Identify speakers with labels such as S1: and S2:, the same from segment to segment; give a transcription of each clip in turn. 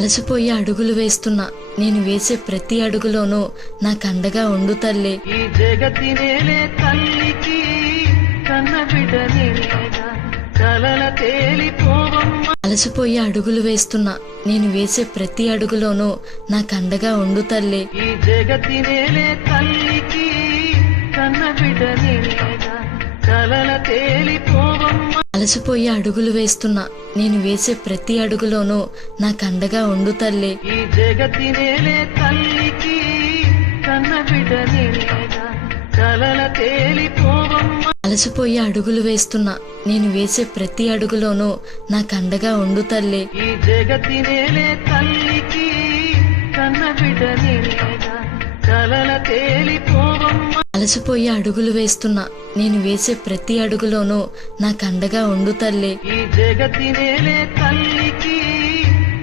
S1: అలసిపోయి అడుగులు వేస్తున్నా. నేను వేసే ప్రతి అడుగులోనూ నాకండగా ఉండు తల్లి.
S2: ఈ తల్లికి కన్న కలల తేలిపోవమ్మ
S1: అలసిపోయి అడుగులు వేస్తున్నా. నేను వేసే ప్రతి అడుగులోనూ నాకండగా ఉండు తల్లి.
S2: ఈ జగతి నేలే తల్లికి కన్న బిడ్డ కలల తేలిపోవమ్మ
S1: అలసిపోయి అడుగులు వేస్తున్నా. నేను వేసే ప్రతి అడుగులోనూ నాకండగా ఉండు తల్లి.
S2: ఈ జగతి నేలే తల్లికి కన్న బిడ్డ నేనేగా కలల తేలిపోవమ్మ
S1: అలసిపోయి అడుగులు వేస్తున్నా. నేను వేసే ప్రతి అడుగులోనూ నాకండగా ఉండు తల్లి.
S2: ఈ జగతి నేలే తల్లికి కన్న కలల
S1: అలసిపోయి అడుగులు వేస్తున్నా. నేను వేసే ప్రతి అడుగులోనూ నాకండగా ఉండు తల్లి.
S2: ఈ తల్లికి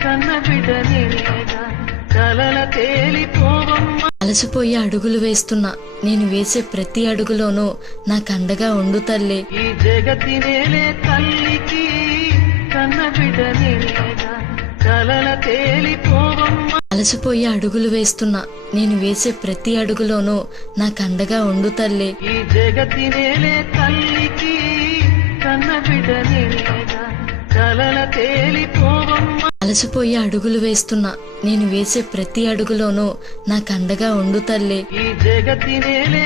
S2: కన్న కలల తేలిపోవమ్మ
S1: అలసిపోయి అడుగులు వేస్తున్నా. నేను వేసే ప్రతి అడుగులోనూ నాకండగా ఉండు తల్లి.
S2: ఈ తల్లికి కన్న కలల తేలిపోవమ్మ
S1: అలసిపోయి అడుగులు వేస్తున్నా. నేను వేసే ప్రతి అడుగులోనూ నాకండగా ఉండు తల్లి.
S2: ఈ జగతి నేలే తల్లికి కన్న బిడ్డ నేనేగా కలల తేలిపోవమ్మ
S1: అలసిపోయి అడుగులు వేస్తున్నా. నేను వేసే ప్రతి అడుగులోనూ నాకండగా ఉండు తల్లి.
S2: ఈ నేలే